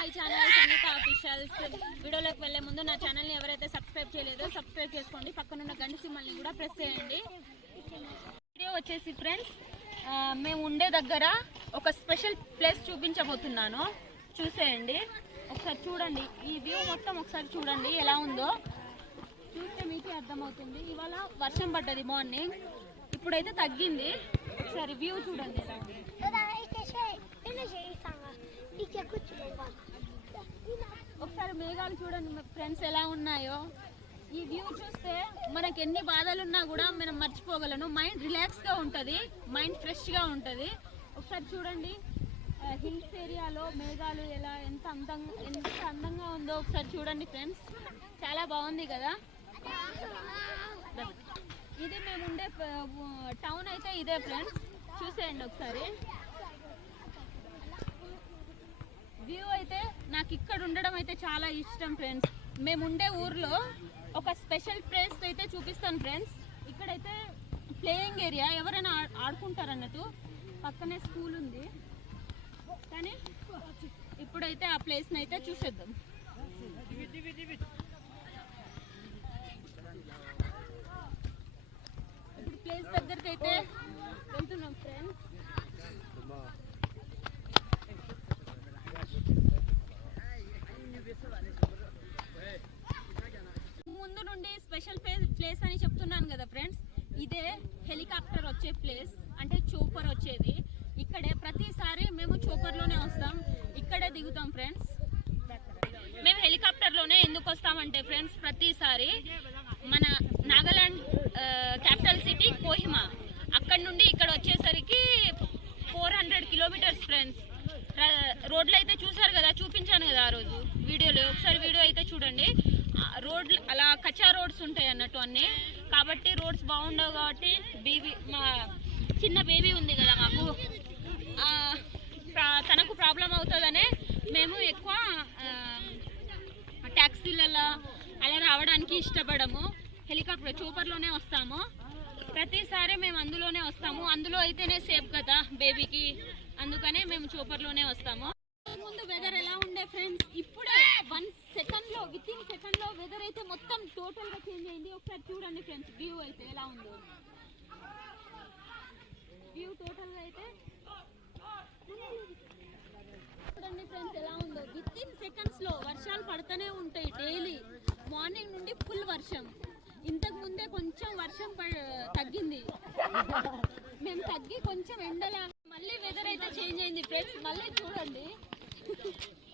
My channel Sangeetha officials వీడియోలోకి వెళ్ళే ముందు నా ఛానల్ని ఎవరైతే సబ్స్క్రైబ్ చేయలేదో సబ్స్క్రైబ్ చేసుకోండి. పక్కనున్న గంట సిమ్మల్ని కూడా ప్రెస్ చేయండి. వీడియో వచ్చేసి ఫ్రెండ్స్ మేము ఉండే దగ్గర ఒక స్పెషల్ ప్లేస్ చూపించబోతున్నాను. చూసేయండి. ఒకసారి చూడండి. ఈ వ్యూ మొత్తం ఒకసారి చూడండి ఎలా ఉందో. చూస్తే మీకే అర్థమవుతుంది. ఇవాళ వర్షం పడ్డది మార్నింగ్ ఇప్పుడైతే తగ్గింది. ఒకసారి వ్యూ చూడండి. ఎలా ఒకసారి మేఘాలు చూడండి ఫ్రెండ్స్ ఎలా ఉన్నాయో. ఈ వ్యూ చూస్తే మనకి ఎన్ని బాధలు ఉన్నా కూడా మనం మర్చిపోగలను. మైండ్ రిలాక్స్గా ఉంటుంది మైండ్ ఫ్రెష్గా ఉంటుంది. ఒకసారి చూడండి హిల్స్ ఏరియాలో మేఘాలు ఎలా ఎంత అందంగా ఎంత అందంగా ఉందో ఒకసారి చూడండి ఫ్రెండ్స్ చాలా బాగుంది కదా? ఇది మేము ఉండే టౌన్ అయితే ఇదే ఫ్రెండ్స్ చూసేయండి ఒకసారి. వ్యూ అయితే నాకు ఇక్కడ ఉండడం అయితే చాలా ఇష్టం ఫ్రెండ్స్ మేము ఉండే ఊర్లో ఒక స్పెషల్ ప్లేస్ అయితే చూపిస్తాను ఫ్రెండ్స్ ఇక్కడైతే ప్లేయింగ్ ఏరియా ఎవరైనా ఆడుకుంటారన్నట్టు ఆడుకుంటారు అన్నట్టు. పక్కనే స్కూల్ ఉంది. కానీ ఇప్పుడైతే ఆ ప్లేస్ని అయితే చూసేద్దాం ఇప్పుడు ప్లేస్ దగ్గరికి అయితే వెళ్తున్నాం ఫ్రెండ్స్ ముందు స్పెషల్ ప్లేస్ ప్లేస్ అని చెప్తున్నాను కదా ఫ్రెండ్స్. ఇదే హెలికాప్టర్ వచ్చే ప్లేస్ అంటే చూపర్ వచ్చేది. ఇక్కడే ప్రతిసారి మేము చూపర్లోనే వస్తాం. ఇక్కడే దిగుతాం ఫ్రెండ్స్. మేము హెలికాప్టర్లోనే ఎందుకు వస్తామంటే ఫ్రెండ్స్ ప్రతిసారి మన నాగాలాండ్ క్యాపిటల్ సిటీ కోహిమా. అక్కడ నుండి ఇక్కడ వచ్చేసరికి ఫోర్ హండ్రెడ్ కిలోమీటర్స్ ఫ్రెండ్స్. రోడ్లు అయితే చూసారు కదా చూపించాను కదా ఆ రోజు. వీడియోలో ఒకసారి వీడియో అయితే చూడండి ఆ రోడ్లు అలా కచ్చా రోడ్స్ అన్నట్టు అన్ని. కాబట్టి రోడ్స్ బాగుండవు కాబట్టి బేబీ మా చిన్న బేబీ ఉంది కదా మాకు. తనకు ప్రాబ్లం అవుతుందనే మేము ఎక్కువ ట్యాక్సీలలో అలా రావడానికి ఇష్టపడము. హెలికాప్టర్ చూపర్లోనే వస్తాము. ప్రతిసారి మేము అందులోనే వస్తాము. అందులో అయితేనే సేఫ్ కదా బేబీకి. అందుకనే మేము చూపర్లోనే వస్తాము. ఎలా ఉండే ఫ్రెండ్స్ ఇప్పుడే వన్ సెకండ్లో విత్ ఇన్ సెకండ్లో వెదర్ అయితే మొత్తం టోటల్గా చేంజ్ అయింది. ఒకసారి చూడండి ఫ్రెండ్స్ వ్యూ అయితే ఎలా ఉందో. వ్యూ టోటల్గా అయితే చూడండి ఫ్రెండ్స్ ఎలా ఉందో. విత్ ఇన్ సెకండ్స్లో వర్షాలు పడుతూనే ఉంటాయి డైలీ మార్నింగ్ నుండి ఫుల్ వర్షం. ఇంతకు ముందే కొంచెం వర్షం తగ్గింది. మేము తగ్గి కొంచెం ఎండలా మళ్ళీ వెదర్ అయితే చేంజ్ అయింది ఫ్రెండ్స్ మళ్ళీ చూడండి.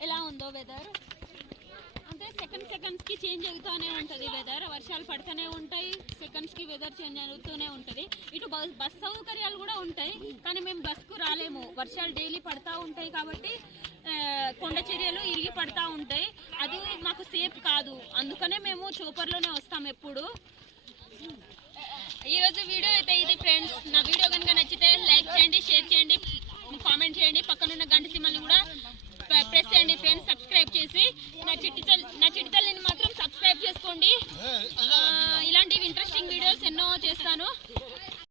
ఎలా ఉందో వెదర్ అంటే సెకండ్ సెకండ్స్కి చేంజ్ అవుతూనే ఉంటది వెదర్ వర్షాలు పడుతూనే ఉంటాయి సెకండ్స్కి వెదర్ చేంజ్ అవుతూనే ఉంటది. ఇటు బస్ బస్ సౌకర్యాలు కూడా ఉంటాయి కానీ మేము బస్కు రాలేము. వర్షాలు డైలీ పడతా ఉంటాయి కాబట్టి కొండ చర్యలు ఇరిగి పడతా ఉంటాయి. అది మాకు సేఫ్ కాదు. అందుకనే మేము చూపర్లోనే వస్తాం ఎప్పుడు. ఈరోజు వీడియో అయితే ఇది ఫ్రెండ్స్ నా వీడియో కనుక నచ్చితే